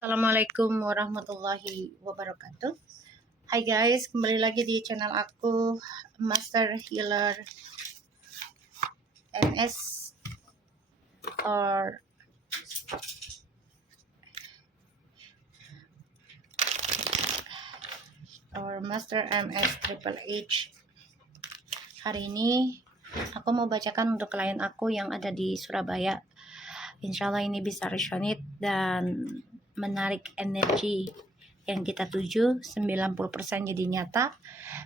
Assalamualaikum warahmatullahi wabarakatuh. Hai guys, kembali lagi di channel aku, Master Healer MS or Master MS Triple H. Hari ini aku mau bacakan untuk klien aku yang ada di Surabaya. Insya Allah ini bisa resonate dan menarik energi yang kita tuju. 90% jadi nyata,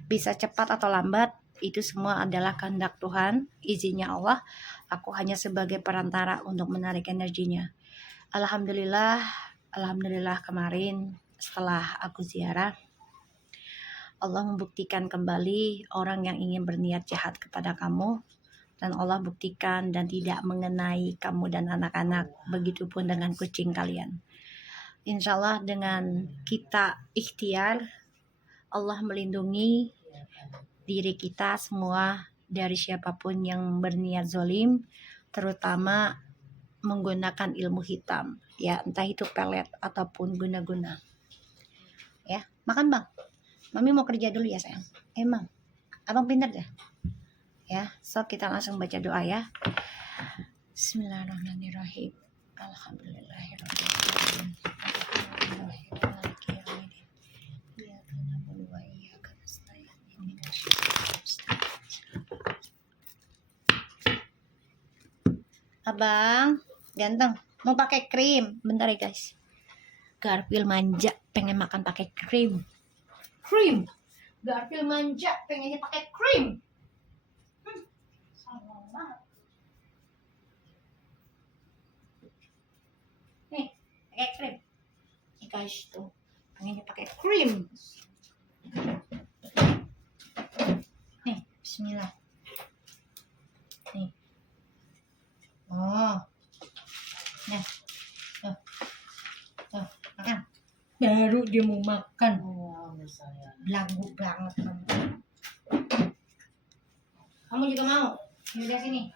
bisa cepat atau lambat, itu semua adalah kehendak Tuhan, izinnya Allah. Aku hanya sebagai perantara untuk menarik energinya. Alhamdulillah kemarin setelah aku ziarah, Allah membuktikan kembali orang yang ingin berniat jahat kepada kamu, dan Allah buktikan dan tidak mengenai kamu dan anak-anak, begitupun dengan kucing kalian. Insya Allah dengan kita ikhtiar, Allah melindungi diri kita semua dari siapapun yang berniat zolim, terutama menggunakan ilmu hitam, ya entah itu pelet ataupun guna-guna. Ya, makan bang. Mami mau kerja dulu ya sayang. Emang, abang pintar deh. Ya, so kita langsung baca doa ya. Bismillahirrahmanirrahim. Alhamdulillahirrahmanirrahim. Abang, ganteng, mau pakai krim. Bentar ya guys. Garfield manja, pengen makan pakai krim. Garfield manja, pengennya pakai krim. Salah banget. Nih, pakai krim. Nih guys tuh, pengennya pakai krim. Nih, bismillah. Nih. Oh. Nah. Tuh, makan. Baru dia mau makan. Belagu banget kamu. Kamu juga mau? Yaudah sini.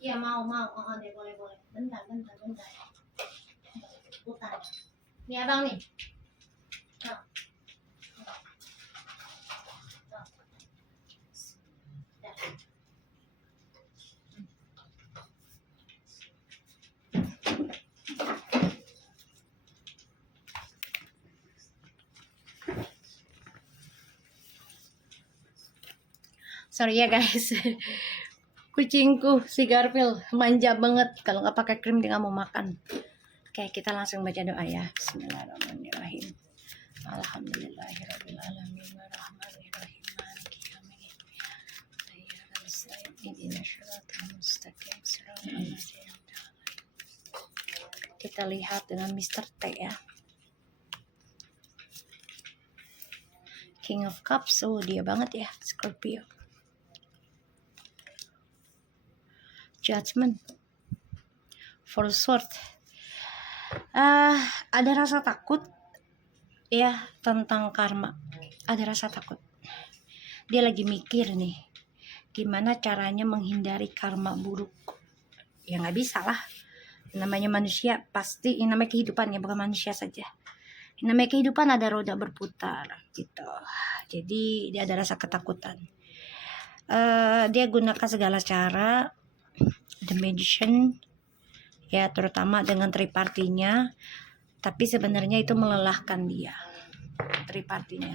Iya mau. Oh, deh boleh. Bentar. Putar. Nih abang nih. Nah. Sorry ya guys, kucingku si Garfield manja banget, kalau nggak pakai krim dia nggak mau makan. Oke, kita langsung baca doa ya. Bismillahirrahmanirrahim. Alhamdulillahirrahmanirrahim. Warahmanirrahim. Maliki yaumiddin. Iyyaka nasta'in. Ihdinas siratal mustaqim. Shiratal ladzina an'amta 'alaihim. Kita lihat dengan Mr. T ya. King of Cups, oh dia banget ya, Scorpio. Judgment, Four Swords. Ada rasa takut ya tentang karma. Ada rasa takut. Dia lagi mikir nih, gimana caranya menghindari karma buruk. Ya nggak bisa lah. Namanya manusia pasti, ini namanya kehidupan ya, bukan manusia saja. Ini namanya kehidupan, ada roda berputar gitu. Jadi dia ada rasa ketakutan. Dia gunakan segala cara. The Magician ya, terutama dengan tripartinya, tapi sebenarnya itu melelahkan dia, tripartinya.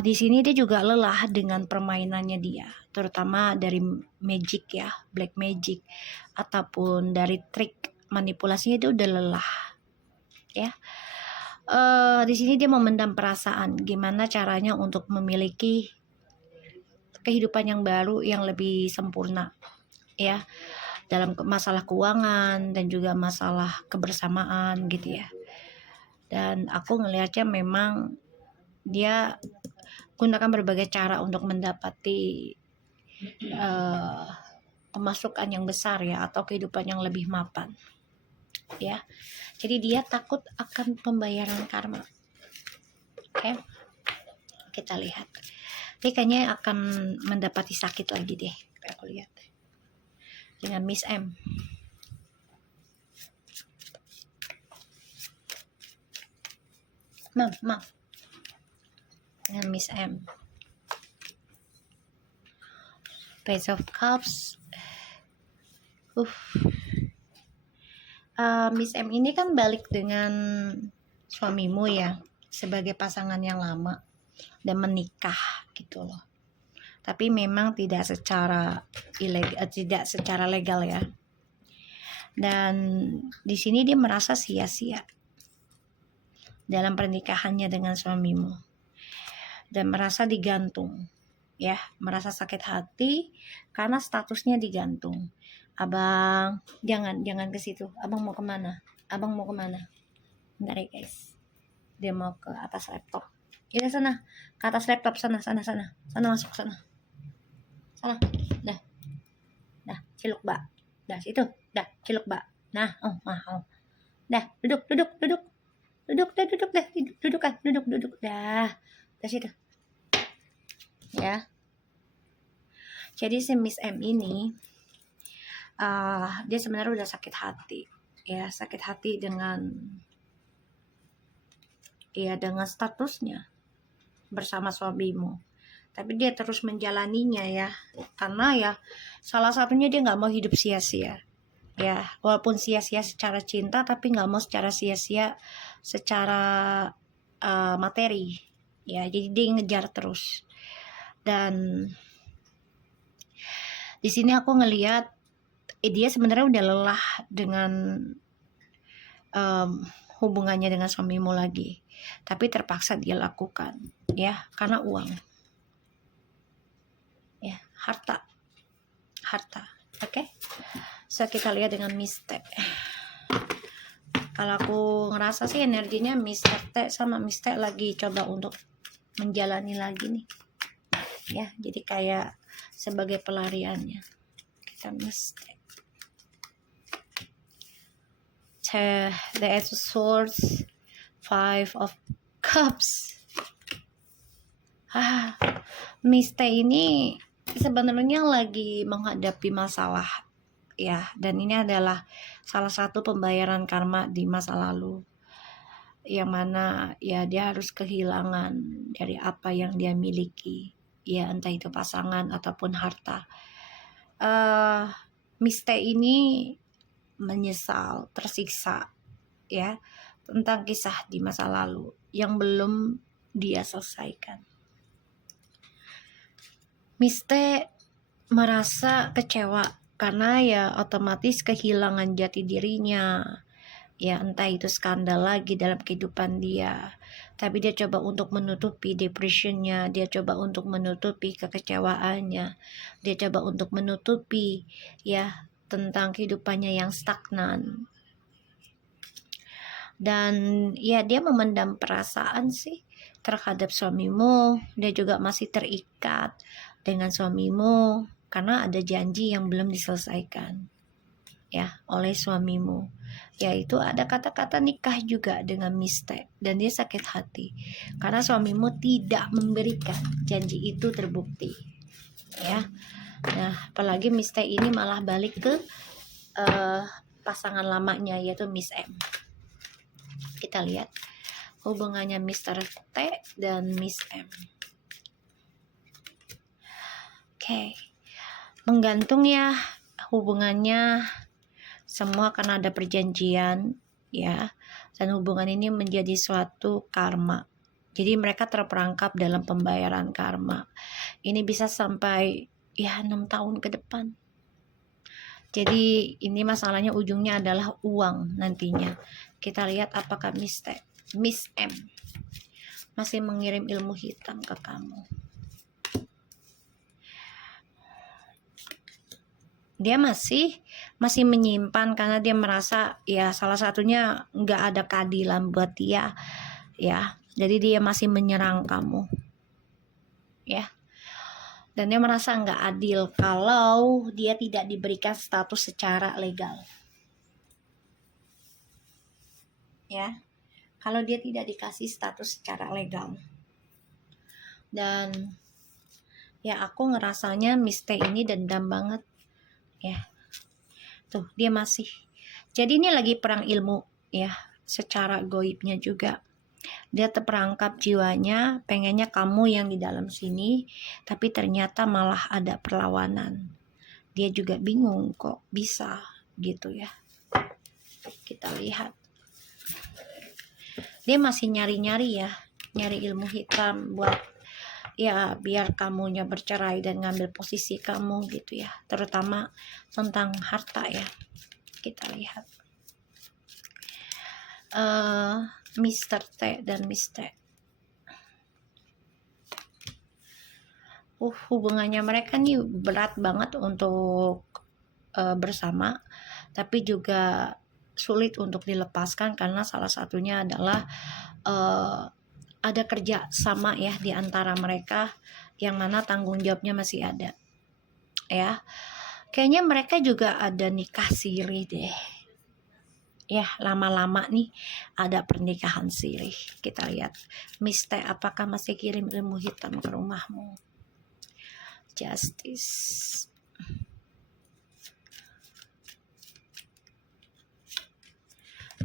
Di sini dia juga lelah dengan permainannya dia, terutama dari magic ya, black magic ataupun dari trik manipulasinya, itu udah lelah ya. Di sini dia memendam perasaan, gimana caranya untuk memiliki kehidupan yang baru, yang lebih sempurna ya, dalam masalah keuangan dan juga masalah kebersamaan gitu ya. Dan aku ngelihatnya memang dia gunakan berbagai cara untuk mendapati pemasukan yang besar ya, atau kehidupan yang lebih mapan ya. Jadi dia takut akan pembayaran karma. Oke, kita lihat. Dia kayaknya akan mendapati sakit lagi deh, aku lihat, dengan Miss M. Maaf. Dengan Miss M. Page of Cups. Miss M ini kan balik dengan suamimu ya, sebagai pasangan yang lama dan menikah gitu loh. Tapi memang tidak secara legal ya. Dan di sini dia merasa sia-sia dalam pernikahannya dengan suamimu dan merasa digantung ya, merasa sakit hati karena statusnya digantung. Abang, jangan ke situ. Abang mau kemana? Bentar ya guys. Dia mau ke atas laptop. Iya sana, ke atas laptop sana masuk sana. Dah, ciluk bak. Dah situ, dah ciluk bak. Nah, dah duduk dah situ. Ya. Jadi si Miss M ini dia sebenarnya udah sakit hati dengan statusnya bersama suamimu. Tapi dia terus menjalaninya ya, karena ya salah satunya dia nggak mau hidup sia-sia ya, walaupun sia-sia secara cinta tapi nggak mau secara sia-sia secara materi ya. Jadi dia ngejar terus. Dan di sini aku ngelihat dia sebenarnya udah lelah dengan hubungannya dengan suamimu lagi, tapi terpaksa dia lakukan ya, karena uang ya, harta. Oke. So kita lihat dengan Mr. Kalau aku ngerasa sih energinya Mr. T sama Mr. lagi coba untuk menjalani lagi nih ya, jadi kayak sebagai pelariannya. Kita Mr. The Ace of Swords, Five of Cups. Mr. ini sebenarnya lagi menghadapi masalah ya, dan ini adalah salah satu pembayaran karma di masa lalu, yang mana ya dia harus kehilangan dari apa yang dia miliki ya, entah itu pasangan ataupun harta. Mr. ini menyesal, tersiksa ya, tentang kisah di masa lalu yang belum dia selesaikan. Mr. merasa kecewa karena ya otomatis kehilangan jati dirinya ya, entah itu skandal lagi dalam kehidupan dia, tapi dia coba untuk menutupi depressionnya, dia coba untuk menutupi kekecewaannya, dia coba untuk menutupi ya tentang kehidupannya yang stagnan. Dan ya dia memendam perasaan sih terhadap suamimu. Dia juga masih terikat dengan suamimu karena ada janji yang belum diselesaikan ya oleh suamimu, yaitu ada kata-kata nikah juga dengan Mr. Dan dia sakit hati karena suamimu tidak memberikan janji itu terbukti ya. Nah, apalagi Mr. ini malah balik ke pasangan lamanya, yaitu Miss M. Kita lihat hubungannya Mr. T dan Miss M. Oke. Menggantung ya hubungannya, semua karena ada perjanjian ya, dan hubungan ini menjadi suatu karma. Jadi mereka terperangkap dalam pembayaran karma. Ini bisa sampai ya 6 tahun ke depan. Jadi ini masalahnya ujungnya adalah uang nantinya. Kita lihat apakah Miss M masih mengirim ilmu hitam ke kamu. Dia masih menyimpan karena dia merasa ya salah satunya nggak ada keadilan buat dia ya. Jadi dia masih menyerang kamu ya. Dan dia merasa nggak adil kalau dia tidak diberikan status secara legal ya, kalau dia tidak dikasih status secara legal. Dan ya aku ngerasanya Mr. ini dendam banget ya. Tuh dia masih, jadi ini lagi perang ilmu ya, secara goibnya juga Dia terperangkap jiwanya, pengennya kamu yang di dalam sini, tapi ternyata malah ada perlawanan. Dia juga bingung kok bisa gitu ya. Kita lihat. Dia masih nyari-nyari ya, nyari ilmu hitam buat ya biar kamunya bercerai dan ngambil posisi kamu gitu ya, terutama tentang harta ya. Kita lihat Mr. T dan Miss T. Hubungannya mereka nih berat banget untuk bersama, tapi juga sulit untuk dilepaskan karena salah satunya adalah ada kerja sama ya di antara mereka, yang mana tanggung jawabnya masih ada ya. Kayaknya mereka juga ada nikah siri deh ya, lama-lama nih ada pernikahan siri. Kita lihat Miss T, apakah masih kirim ilmu hitam ke rumahmu? Justice.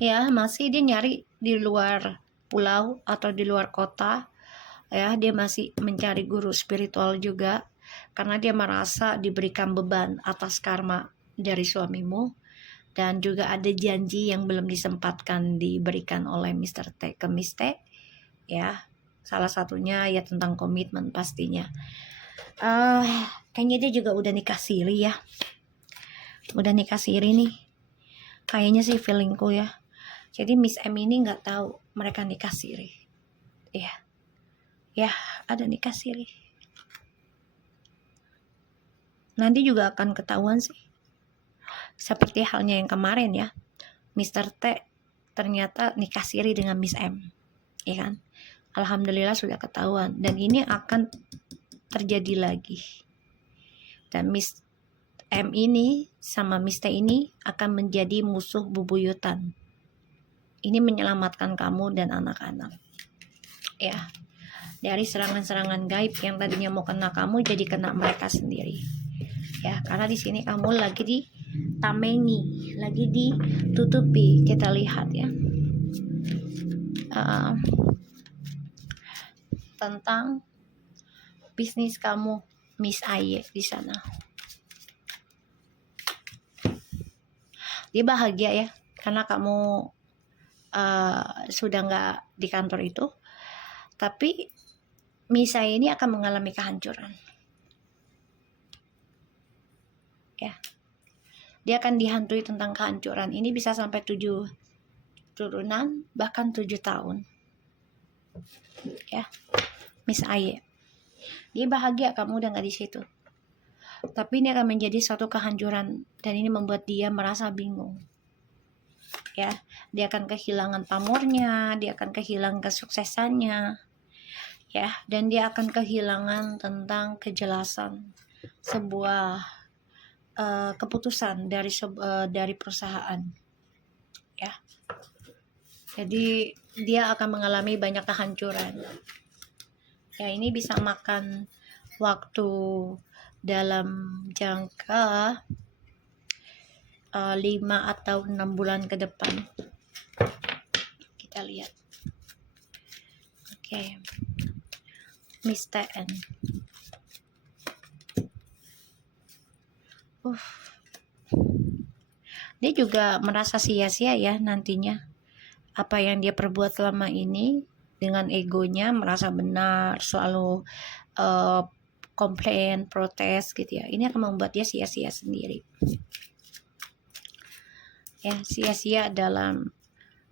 Ya, masih dia nyari di luar pulau atau di luar kota ya. Dia masih mencari guru spiritual juga karena dia merasa diberikan beban atas karma dari suamimu, dan juga ada janji yang belum disempatkan diberikan oleh Mr. T ke Miss T ya. Salah satunya ya tentang komitmen pastinya. Kayaknya dia juga udah nikah siri ya. Udah nikah siri nih. Kayaknya sih feelingku ya. Jadi Miss M ini nggak tahu mereka nikah siri. Ya, ada nikah siri. Nanti juga akan ketahuan sih. Seperti halnya yang kemarin ya. Mr. T ternyata nikah siri dengan Miss M. Ya kan? Alhamdulillah sudah ketahuan. Dan ini akan terjadi lagi. Dan Miss M ini sama Miss T ini akan menjadi musuh bubuyutan. Ini menyelamatkan kamu dan anak-anak. Ya. Dari serangan-serangan gaib yang tadinya mau kena kamu jadi kena mereka sendiri. Ya, karena di sini kamu lagi ditamengi, lagi ditutupi. Kita lihat ya. Tentang bisnis kamu, Miss Aye di sana. Dia bahagia ya, karena kamu sudah nggak di kantor itu. Tapi Miss Aye ini akan mengalami kehancuran. Ya. Dia akan dihantui tentang kehancuran. Ini bisa sampai 7 turunan, bahkan 7 tahun. Ya. Miss Aye. Dia bahagia kamu udah gak di situ. Tapi ini akan menjadi suatu kehancuran, dan ini membuat dia merasa bingung. Ya, dia akan kehilangan pamornya, dia akan kehilangan kesuksesannya. Ya, dan dia akan kehilangan tentang kejelasan sebuah keputusan dari perusahaan. Ya. Jadi dia akan mengalami banyak kehancuran. Ya, ini bisa makan waktu dalam jangka 5 atau 6 bulan ke depan. Kita lihat. Oke. Miss TN. Dia juga merasa sia-sia ya nantinya. Apa yang dia perbuat selama ini, dengan egonya merasa benar, selalu komplain, protes gitu ya. Ini akan membuat dia sia-sia sendiri. Ya, sia-sia dalam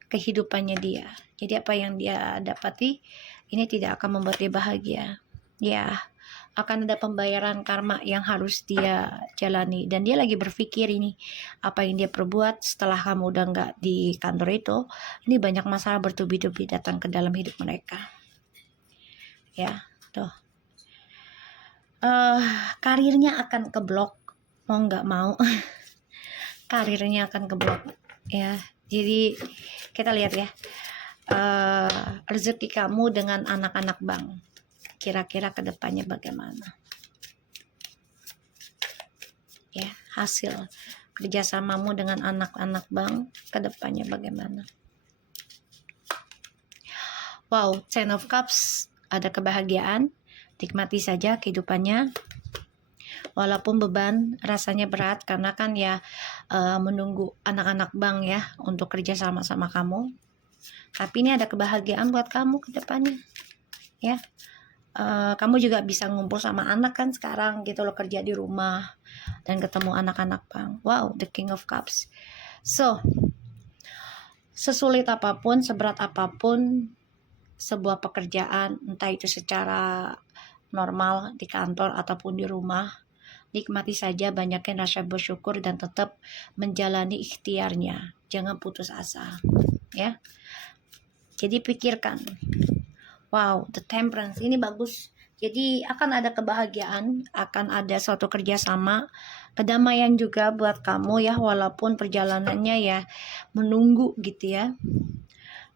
kehidupannya dia. Jadi apa yang dia dapati ini tidak akan membuat dia bahagia. Ya, akan ada pembayaran karma yang harus dia jalani, dan dia lagi berpikir ini apa yang dia perbuat setelah kamu udah nggak di kantor itu, ini banyak masalah bertubi-tubi datang ke dalam hidup mereka. Ya, tuh. Karirnya akan keblok, mau nggak mau. Karirnya akan keblok ya. Jadi kita lihat ya, rezeki kamu dengan anak-anak bank, kira-kira kedepannya bagaimana ya. Hasil kerjasamamu dengan anak-anak bank kedepannya bagaimana. Wow, Ten of Cups, ada kebahagiaan. Nikmati saja kehidupannya. Walaupun beban rasanya berat karena kan ya menunggu anak-anak bank ya untuk kerja sama kamu. Tapi ini ada kebahagiaan buat kamu ke depannya. Ya. Kamu juga bisa ngumpul sama anak kan sekarang gitu loh, kerja di rumah dan ketemu anak-anak bang. Wow, the King of Cups. So, sesulit apapun, seberat apapun sebuah pekerjaan, entah itu secara normal di kantor ataupun di rumah, nikmati saja, banyakkan rasa bersyukur dan tetap menjalani ikhtiarnya. Jangan putus asa, ya. Jadi pikirkan. Wow, the Temperance ini bagus. Jadi akan ada kebahagiaan, akan ada suatu kerjasama, kedamaian juga buat kamu ya, walaupun perjalanannya ya menunggu gitu ya.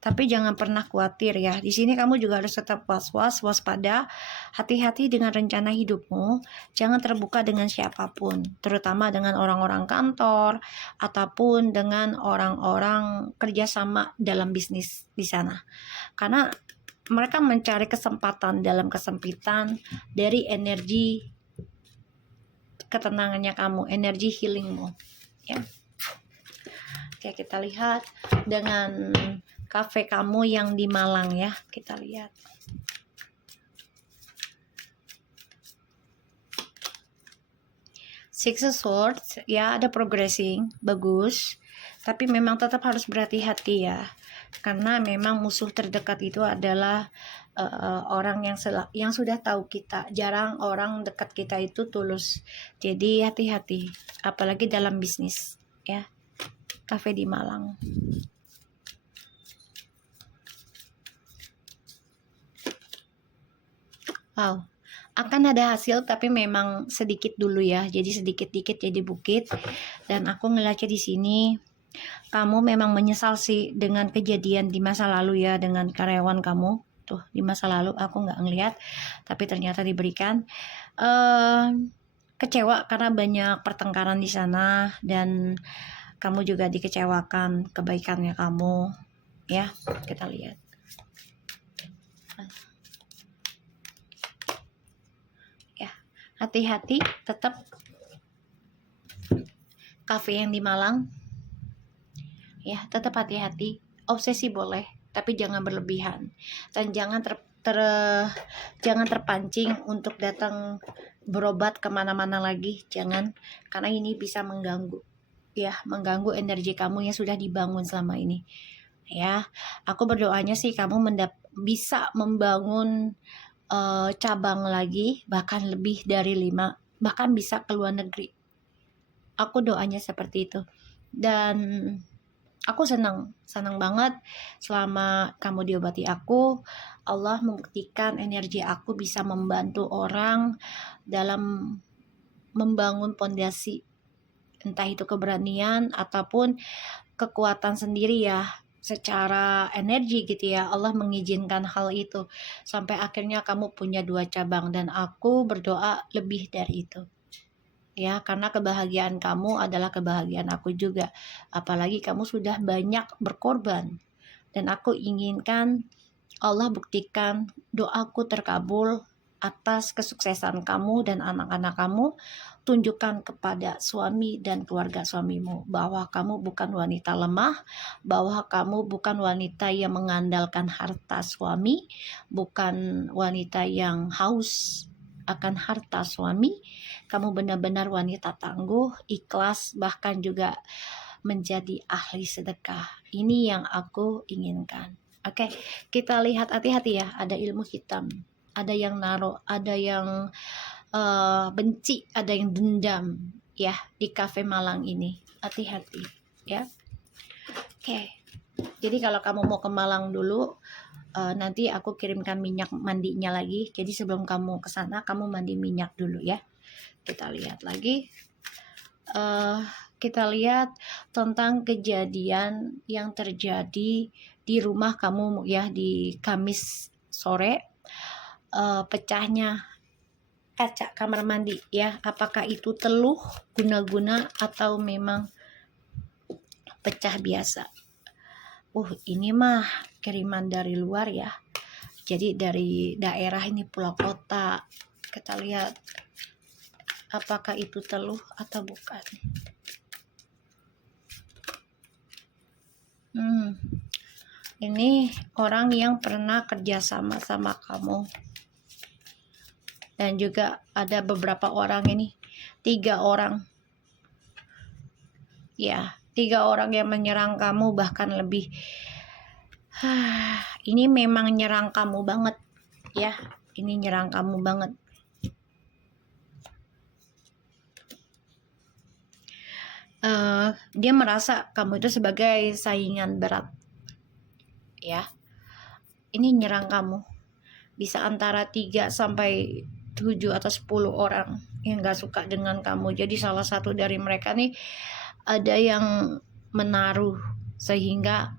Tapi jangan pernah khawatir ya. Di sini kamu juga harus tetap waspada, hati-hati dengan rencana hidupmu. Jangan terbuka dengan siapapun, terutama dengan orang-orang kantor ataupun dengan orang-orang kerjasama dalam bisnis di sana. Karena mereka mencari kesempatan dalam kesempitan dari energi ketenangannya kamu, energi healingmu. Ya. Oke, kita lihat dengan kafe kamu yang di Malang ya. Kita lihat. Six of Swords, ya ada progressing, bagus. Tapi memang tetap harus berhati-hati ya. Karena memang musuh terdekat itu adalah orang yang sudah tahu kita. Jarang orang dekat kita itu tulus. Jadi hati-hati, apalagi dalam bisnis ya. Kafe di Malang. Wow, akan ada hasil tapi memang sedikit dulu ya. Jadi sedikit-dikit jadi bukit. Dan aku ngeliatnya di sini, kamu memang menyesal sih dengan kejadian di masa lalu ya, dengan karyawan kamu. Tuh, di masa lalu aku nggak ngeliat, tapi ternyata diberikan. Kecewa karena banyak pertengkaran di sana dan kamu juga dikecewakan kebaikannya kamu. Ya, kita lihat. Ya, hati-hati tetap. Kafe yang di Malang. Ya, tetap hati-hati. Obsesi boleh, tapi jangan berlebihan. Dan jangan jangan terpancing untuk datang berobat kemana-mana lagi. Jangan, karena ini bisa mengganggu. Ya, mengganggu energi kamu yang sudah dibangun selama ini. Ya, aku berdoanya sih kamu bisa membangun cabang lagi, bahkan lebih dari 5, bahkan bisa ke luar negeri. Aku doanya seperti itu. Dan aku senang banget selama kamu diobati aku. Allah membuktikan energi aku bisa membantu orang dalam membangun pondasi, entah itu keberanian ataupun kekuatan sendiri ya, secara energi gitu ya. Allah mengizinkan hal itu sampai akhirnya kamu punya 2 cabang, dan aku berdoa lebih dari itu ya, karena kebahagiaan kamu adalah kebahagiaan aku juga. Apalagi kamu sudah banyak berkorban, dan aku inginkan Allah buktikan doaku terkabul atas kesuksesan kamu dan anak-anak kamu. Tunjukkan kepada suami dan keluarga suamimu bahwa kamu bukan wanita lemah, bahwa kamu bukan wanita yang mengandalkan harta suami, bukan wanita yang haus akan harta suami. Kamu benar-benar wanita tangguh, ikhlas, bahkan juga menjadi ahli sedekah. Ini yang aku inginkan. Oke, kita lihat, hati-hati ya. Ada ilmu hitam, ada yang naruh, ada yang benci, ada yang dendam ya di kafe Malang ini. Hati-hati ya. Oke, jadi kalau kamu mau ke Malang dulu, nanti aku kirimkan minyak mandinya lagi. Jadi sebelum kamu ke sana, kamu mandi minyak dulu ya. Kita lihat lagi. Kita lihat tentang kejadian yang terjadi di rumah kamu ya di Kamis sore. Pecahnya kaca kamar mandi ya. Apakah itu teluh guna-guna atau memang pecah biasa? Ini mah kiriman dari luar ya. Jadi dari daerah ini pulau kota, kita lihat apakah itu teluh atau bukan. Ini orang yang pernah kerjasama sama kamu. Dan juga ada beberapa orang ini, 3 orang. Ya, 3 orang yang menyerang kamu bahkan lebih. Ini memang nyerang kamu banget ya. Ini nyerang kamu banget. Dia merasa kamu itu sebagai saingan berat ya. Ini nyerang kamu. Bisa antara 3 sampai 7 atau 10 orang yang gak suka dengan kamu. Jadi salah satu dari mereka nih ada yang menaruh sehingga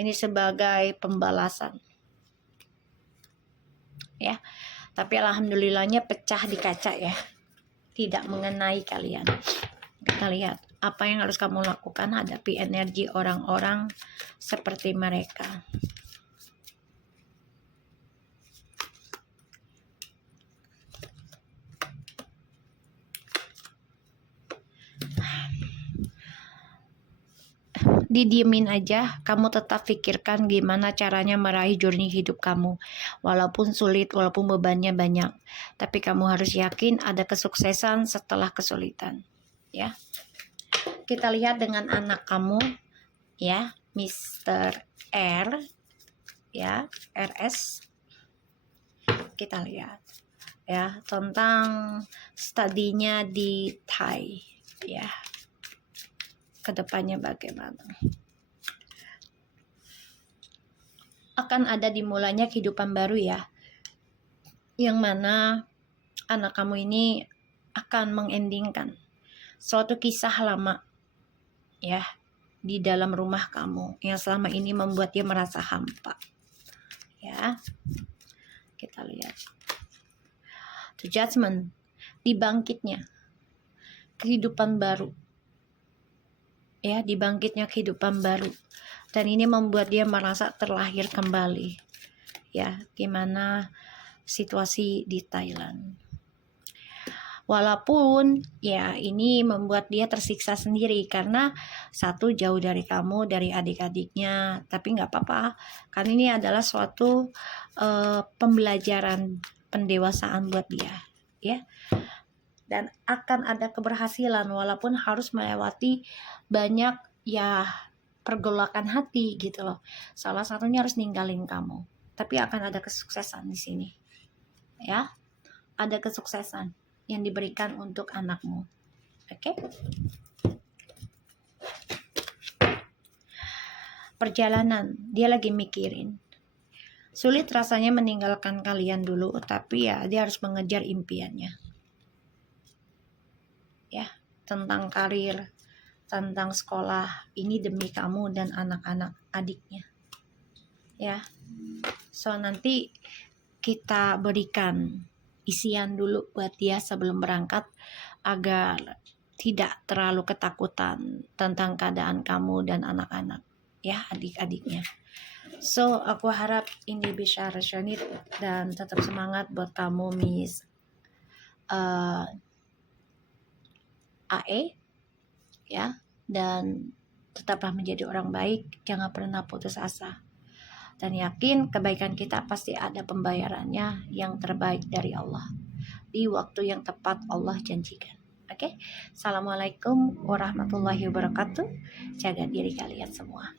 ini sebagai pembalasan ya. Tapi alhamdulillahnya pecah di kaca ya, tidak mengenai kalian. Kita lihat apa yang harus kamu lakukan hadapi energi orang-orang seperti mereka. Didiemin aja, kamu tetap pikirkan gimana caranya meraih journey hidup kamu. Walaupun sulit, walaupun bebannya banyak, tapi kamu harus yakin ada kesuksesan setelah kesulitan ya. Kita lihat dengan anak kamu ya, Mr. R ya, RS. Kita lihat ya tentang studinya di Thai ya. Kedepannya bagaimana? Akan ada dimulainya kehidupan baru ya, yang mana anak kamu ini akan mengendingkan suatu kisah lama ya di dalam rumah kamu yang selama ini membuat dia merasa hampa ya. Kita lihat The Judgment, dibangkitnya kehidupan baru ya, dibangkitnya kehidupan baru, dan ini membuat dia merasa terlahir kembali ya, gimana situasi di Thailand. Walaupun ya ini membuat dia tersiksa sendiri karena satu jauh dari kamu, dari adik-adiknya, tapi nggak apa-apa kan ini adalah suatu pembelajaran pendewasaan buat dia ya. Dan akan ada keberhasilan walaupun harus melewati banyak ya pergolakan hati gitu loh. Salah satunya harus ninggalin kamu, tapi akan ada kesuksesan di sini ya. Ada kesuksesan yang diberikan untuk anakmu. Oke? Perjalanan, dia lagi mikirin. Sulit rasanya meninggalkan kalian dulu, tapi ya dia harus mengejar impiannya. Ya, tentang karir, tentang sekolah, ini demi kamu dan anak-anak adiknya ya. So nanti kita berikan isian dulu buat dia sebelum berangkat agar tidak terlalu ketakutan tentang keadaan kamu dan anak-anak ya, adik-adiknya. So aku harap ini bisa resonate dan tetap semangat buat kamu Miss AE ya, dan tetaplah menjadi orang baik, jangan pernah putus asa, dan yakin kebaikan kita pasti ada pembayarannya yang terbaik dari Allah di waktu yang tepat Allah janjikan. Oke? Assalamualaikum warahmatullahi wabarakatuh. Jaga diri kalian semua.